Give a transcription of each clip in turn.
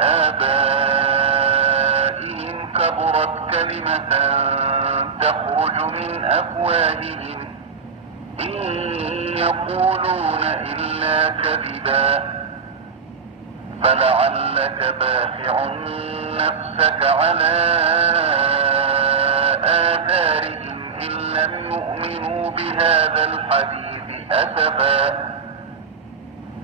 آبائهم كبرت كلمة تخرج من أفواههم إن يقولون إلا كذبا فلعلك باخع نفسك على آثارهم إن لم يؤمنوا بهذا الحديث أسفا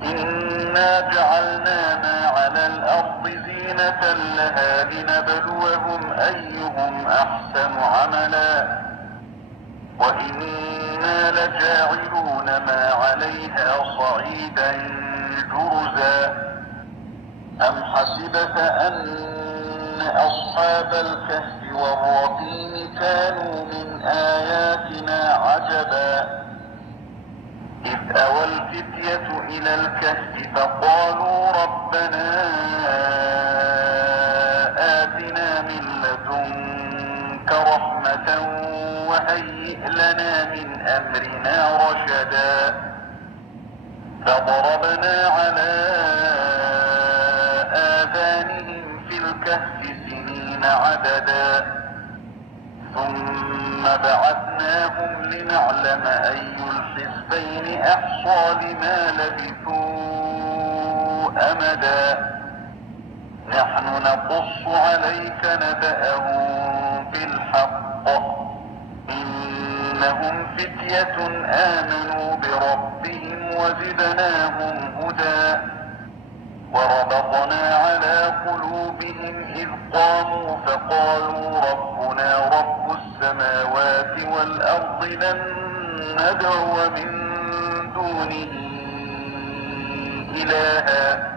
إنا جعلنا ما على الأرض زينة لها لنبلوهم أيهم أحسن عملا وإنا لجاعلون ما عليها صعيدا جرزا أم حسبت أن أصحاب الكهف والرقيم كانوا من آياتنا عجبا إذ أوى الفتية إلى الكهف فقالوا ربنا آتنا من لدنك رحمة وهيئ لنا من أمرنا رشدا فضربنا على آذانهم في الكهف سنين عددا ثم بعثناهم لنعلم أي الحزبين أحصى لما لبثوا أمدا نحن نقص عليك نبأهم بالحق إنهم فتية آمنوا بربهم وزدناهم هدى وربطنا على قلوبهم إذ قاموا فقالوا ربنا رب السماوات والأرض لن ندعو من دونه إلها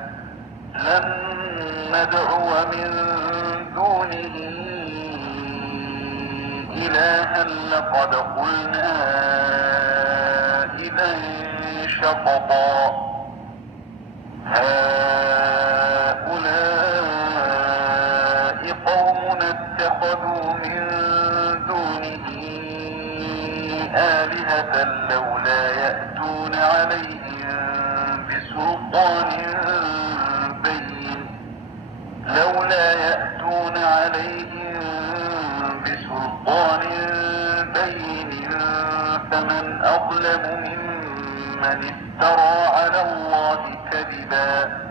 لقد قلنا إذا شططا هؤلاء قومنا اتخذوا من دونه آلهة لولا يأتون عليهم بسلطان بين فمن أظلم ممن افترى على الله كذبا